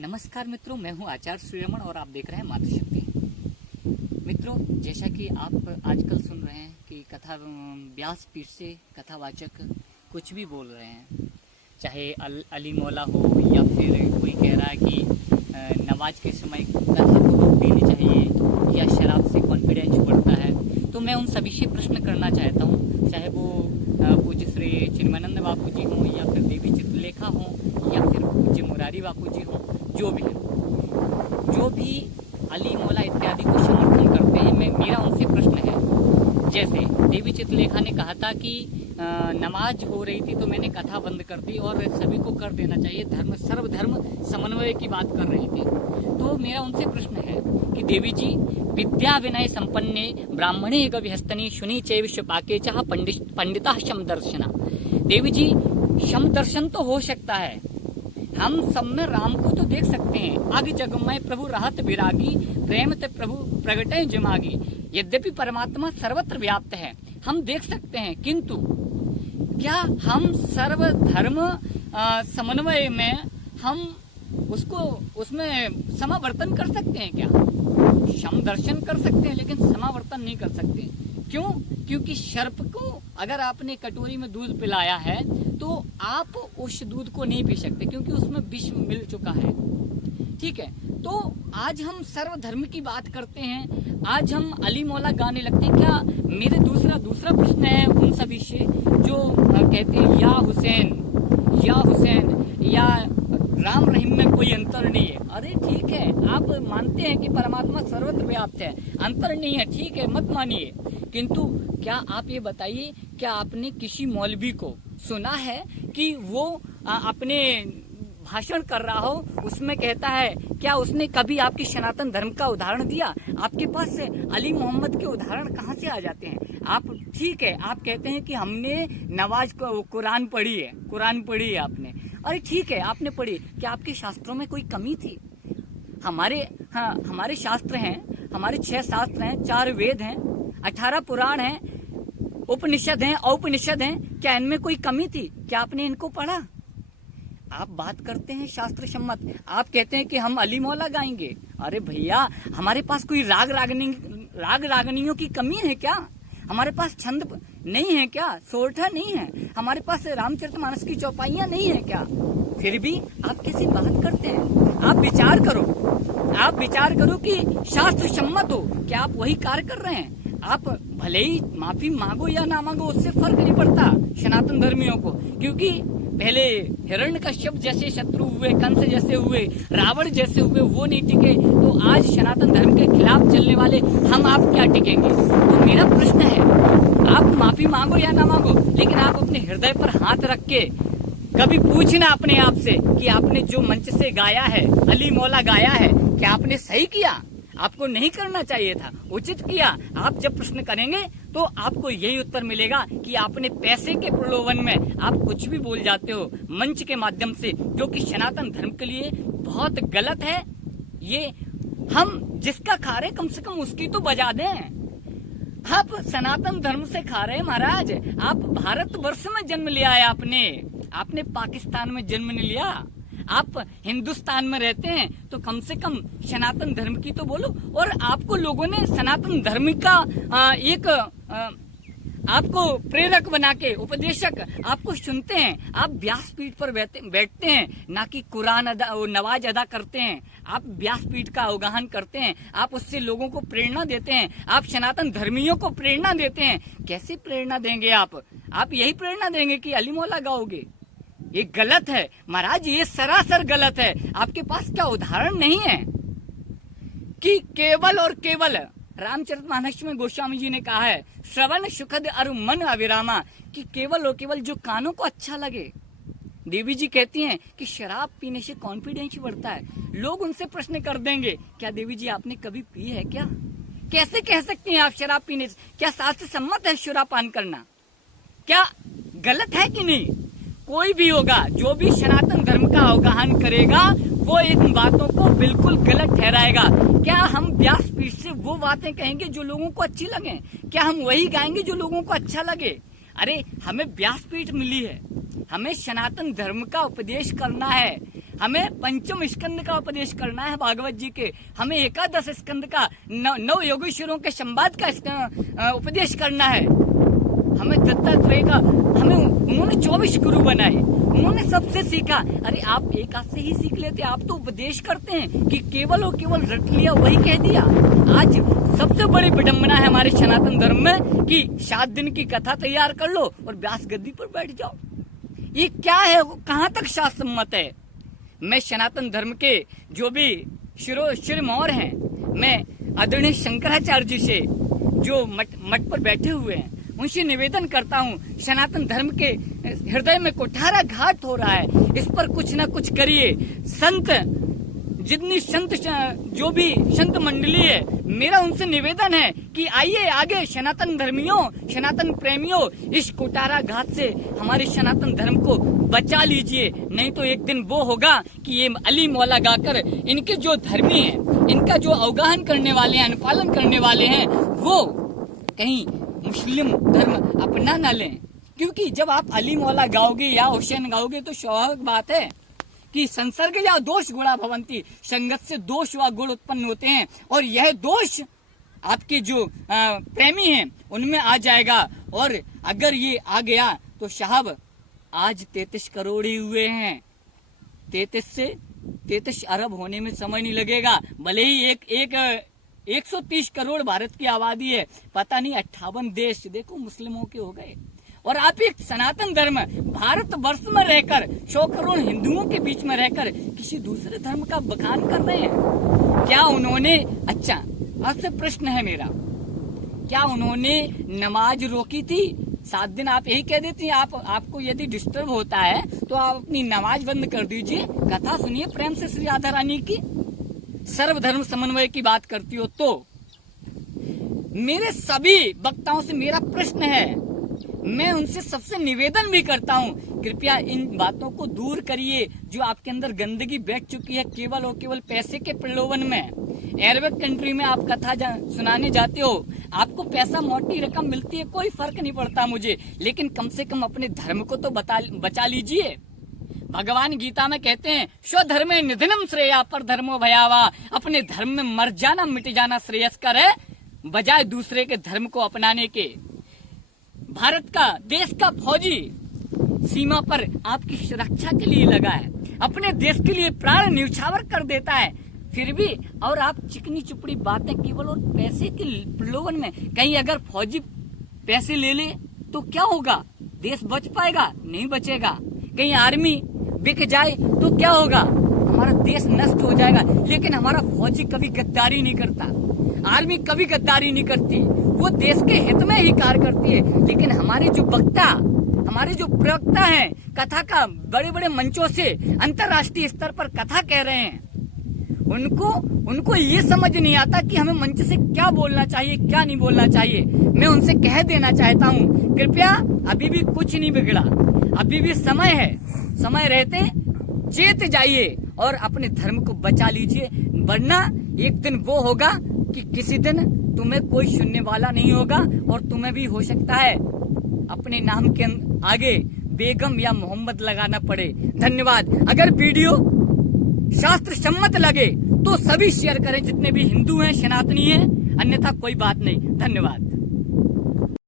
नमस्कार मित्रों, मैं हूं आचार्य सूर्यमन और आप देख रहे हैं मातृशक्ति। मित्रों, जैसा कि आप आजकल सुन रहे हैं कि कथा व्यासपीठ से कथावाचक कुछ भी बोल रहे हैं, चाहे अली मौला हो या फिर कोई कह रहा है कि नमाज के समय कथा को रोक देनी चाहिए या शराब से कॉन्फिडेंस बढ़ता है। तो मैं उन सभी से प्रश्न करना चाहता हूँ, चाहे वो पूज्य श्री चिन्मयानंद बापू जी हों या फिर देवी चित्रलेखा हों या फिर पूज्य मुरारी बापू जी हों, जो भी अली मौला इत्यादि को समर्थन करते हैं, मेरा उनसे प्रश्न है। जैसे देवी चित्रलेखा ने कहा था कि नमाज हो रही थी तो मैंने कथा बंद कर दी और सभी को कर देना चाहिए, सर्वधर्म समन्वय की बात कर रही थी। तो मेरा उनसे प्रश्न है कि देवी जी, विद्या विनय संपन्ने ब्राह्मणे गविहस्तनी शुनि चैव पाके चाह पंडिता शम दर्शना। देवी जी, शम दर्शन तो हो सकता है, हम सब में राम को तो देख सकते हैं। आगे जगमय प्रभु रहत विरागी, प्रेम ते प्रभु प्रगटे जमागी। यद्यपि परमात्मा सर्वत्र व्याप्त है, हम देख सकते हैं, किंतु क्या हम सर्वधर्म समन्वय में हम उसमें समावर्तन कर सकते हैं? क्या सम दर्शन कर सकते हैं लेकिन समावर्तन नहीं कर सकते? क्यों? क्योंकि सर्प को अगर आपने कटोरी में दूध पिलाया है तो आप उस दूध को नहीं पी सकते, क्योंकि उसमें विष मिल चुका है। ठीक है, तो आज हम सर्वधर्म की बात करते हैं, आज हम अली मौला गाने लगते हैं। क्या मेरे दूसरा प्रश्न है उन सभी से जो कहते हैं या हुसैन या राम रहीम में कोई अंतर नहीं है। अरे ठीक है, आप मानते हैं कि परमात्मा सर्वत्र व्याप्त है, अंतर नहीं है, ठीक है, मत मानिए, किंतु क्या आप ये बताइए, क्या आपने किसी मौलवी को सुना है कि वो अपने भाषण कर रहा हो उसमें कहता है, क्या उसने कभी आपकी सनातन धर्म का उदाहरण दिया? आपके पास से अली मोहम्मद के उदाहरण कहाँ से आ जाते हैं? आप ठीक है, आप कहते हैं कि हमने नमाज को कुरान पढ़ी है आपने। अरे ठीक है, आपने पढ़ी, क्या आपके शास्त्रों में कोई कमी थी? हमारे शास्त्र हैं, हमारे 6 शास्त्र हैं, 4 वेद हैं, 18 पुराण हैं, उपनिषद हैं, औपनिषद हैं, क्या इनमें कोई कमी थी? क्या आपने इनको पढ़ा? आप बात करते हैं शास्त्र सम्मत, आप कहते हैं कि हम अली मौला गाएंगे। अरे भैया, हमारे पास कोई राग रागनियों की कमी है क्या? हमारे पास छंद नहीं है क्या? सोरठा नहीं है? हमारे पास रामचरितमानस की चौपाइयां नहीं है क्या? फिर भी आप कैसी बात करते हैं? आप विचार करो कि शास्त्र सम्मत हो, क्या आप वही कार्य कर रहे हैं? आप भले ही माफी मांगो या ना मांगो, उससे फर्क नहीं पड़ता सनातन धर्मियों को, क्योंकि पहले हिरण्यकश्यप जैसे शत्रु हुए, कंस जैसे हुए, रावण जैसे हुए, वो नहीं टिके, तो आज सनातन धर्म के खिलाफ चलने वाले हम आप क्या टिकेंगे? तो मेरा प्रश्न है, आप माफी मांगो या ना मांगो, लेकिन आप अपने हृदय पर हाथ रख के कभी पूछना अपने आप से कि आपने जो मंच से गाया है, अली मौला गाया है, क्या आपने सही किया? आपको नहीं करना चाहिए था, उचित किया। आप जब प्रश्न करेंगे तो आपको यही उत्तर मिलेगा कि आपने पैसे के प्रलोभन में आप कुछ भी बोल जाते हो मंच के माध्यम से, जो कि सनातन धर्म के लिए बहुत गलत है। ये हम जिसका खा रहे कम से कम उसकी तो बजा दें। आप सनातन धर्म से खा रहे महाराज, आप भारतवर्ष में जन्म लिया है, आपने पाकिस्तान में जन्म नहीं लिया। आप हिंदुस्तान में रहते हैं तो कम से कम सनातन धर्म की तो बोलो। और आपको लोगों ने सनातन धर्म का एक आपको प्रेरक बना के, उपदेशक आपको सुनते हैं, आप व्यासपीठ पर बैठते हैं, ना कि कुरान नमाज अदा करते हैं। आप व्यासपीठ का अवगाहन करते हैं, आप उससे लोगों को प्रेरणा देते हैं, आप सनातन धर्मियों को प्रेरणा देते हैं। कैसे प्रेरणा देंगे आप यही प्रेरणा देंगे कि अली मौला गाओगे? ये गलत है महाराज, ये सरासर गलत है। आपके पास क्या उदाहरण नहीं है कि केवल और केवल रामचरितमानस में गोस्वामी जी ने कहा है, श्रवण सुखद अरु मन अविरामा, कि केवल और केवल जो कानों को अच्छा लगे। देवी जी कहती हैं कि शराब पीने से कॉन्फिडेंस बढ़ता है। लोग उनसे प्रश्न कर देंगे, क्या देवी जी आपने कभी पी है क्या? कैसे कह सकती हैं आप शराब पीने से? क्या शास्त्र सम्मत है शराब पान करना? क्या गलत है कि नहीं? कोई भी होगा जो भी सनातन धर्म का अवगाहन करेगा, वो इन बातों को बिल्कुल गलत ठहराएगा। क्या हम व्यासपीठ से वो बातें कहेंगे जो लोगों को अच्छी लगे? क्या हम वही गाएंगे जो लोगों को अच्छा लगे? अरे हमें व्यासपीठ मिली है, हमें सनातन धर्म का उपदेश करना है, हमें पंचम स्कंद का उपदेश करना है भागवत जी के, हमें एकादश स्कंद का नौ योगेश्वरों के संवाद का उपदेश करना है, हमें दत्तात्रेय का, हमें उन्होंने 24 गुरु बनाए, उन्होंने सबसे सीखा। अरे आप एक हाथ से ही सीख लेते, आप तो उपदेश करते हैं कि केवल और केवल रट लिया वही कह दिया। आज सबसे बड़ी विडंबना है हमारे सनातन धर्म में कि 7 दिन की कथा तैयार कर लो और व्यास गद्दी पर बैठ जाओ। ये क्या है, कहाँ तक शास्त्र सम्मत है? मैं सनातन धर्म के जो भी शिरमौर हैं, मैं आदरणीय शंकराचार्य जी से जो मठ पर बैठे हुए हैं उनसे निवेदन करता हूँ, सनातन धर्म के हृदय में कुठाराघात हो रहा है, इस पर कुछ न कुछ करिए। संत जितनी संत जो भी संत मंडली है, मेरा उनसे निवेदन है कि आइए आगे सनातन धर्मियों, सनातन प्रेमियों, इस कुठाराघात से हमारे सनातन धर्म को बचा लीजिए। नहीं तो एक दिन वो होगा कि ये अली मौला गाकर इनके जो धर्मी हैं, इनका जो अवगाहन करने वाले हैं, अनुपालन करने वाले हैं, वो कहीं मुस्लिम धर्म अपना न लें। क्योंकि जब आप अली मौला गाओगे या हुसैन गाओगे तो स्वाभाविक बात है कि संसर्ग या दोष गुणा भवंती, संगत से दोष व गुण उत्पन्न होते हैं और यह दोष आपके जो प्रेमी हैं उनमें आ जाएगा। और अगर ये आ गया तो साहब आज 33 करोड़ ही हुए हैं, 33 से 33 अरब होने में समय नहीं लगेगा। भले ही 130 करोड़ भारत की आबादी है, पता नहीं 58 देश देखो मुस्लिमों के हो गए। और आप एक सनातन धर्म भारत वर्ष में रहकर 100 करोड़ हिंदुओं के बीच में रहकर किसी दूसरे धर्म का बखान कर रहे हैं। क्या उन्होंने, अच्छा आपसे प्रश्न है मेरा, क्या उन्होंने नमाज रोकी थी? 7 दिन आप यही कह देती हैं। आपको यदि डिस्टर्ब होता है तो आप अपनी नमाज बंद कर दीजिए, कथा सुनिए प्रेम से श्री राधा रानी की। सर्वधर्म समन्वय की बात करती हो तो मेरे सभी वक्ताओं से मेरा प्रश्न है, मैं उनसे सबसे निवेदन भी करता हूँ, कृपया इन बातों को दूर करिए जो आपके अंदर गंदगी बैठ चुकी है केवल और केवल पैसे के प्रलोभन में। अरब कंट्री में आप कथा सुनाने जाते हो, आपको पैसा मोटी रकम मिलती है, कोई फर्क नहीं पड़ता मुझे, लेकिन कम से कम अपने धर्म को तो बचा लीजिए। भगवान गीता में कहते हैं स्वधर्मे निधनम श्रेया पर धर्मो भयावा, अपने धर्म में मर जाना मिट जाना श्रेयस्कर है बजाय दूसरे के धर्म को अपनाने के। भारत का, देश का फौजी सीमा पर आपकी सुरक्षा के लिए लगा है, अपने देश के लिए प्राण न्यौछावर कर देता है, फिर भी और आप चिकनी चुपड़ी बातें केवल और पैसे के प्रलोभन में। कहीं अगर फौजी पैसे ले ले तो क्या होगा? देश बच पाएगा? नहीं बचेगा। कहीं आर्मी बिक जाए तो क्या होगा? हमारा देश नष्ट हो जाएगा। लेकिन हमारा फौजी कभी गद्दारी नहीं करता, आर्मी कभी गद्दारी नहीं करती, वो देश के हित में ही कार्य करती है। लेकिन हमारे जो वक्ता, हमारे जो प्रवक्ता हैं, कथा का बड़े बड़े मंचों से अंतर्राष्ट्रीय स्तर पर कथा कह रहे हैं, उनको ये समझ नहीं आता कि हमें मंच से क्या बोलना चाहिए, क्या नहीं बोलना चाहिए। मैं उनसे कह देना चाहता हूँ, कृपया अभी भी कुछ नहीं बिगड़ा, अभी भी समय है, समय रहते चेत जाइए और अपने धर्म को बचा लीजिए, वरना एक दिन वो होगा कि किसी दिन तुम्हें कोई सुनने वाला नहीं होगा और तुम्हें भी हो सकता है अपने नाम के आगे बेगम या मोहम्मद लगाना पड़े। धन्यवाद। अगर वीडियो शास्त्र सम्मत लगे तो सभी शेयर करें, जितने भी हिंदू हैं, सनातनी हैं, अन्यथा कोई बात नहीं। धन्यवाद।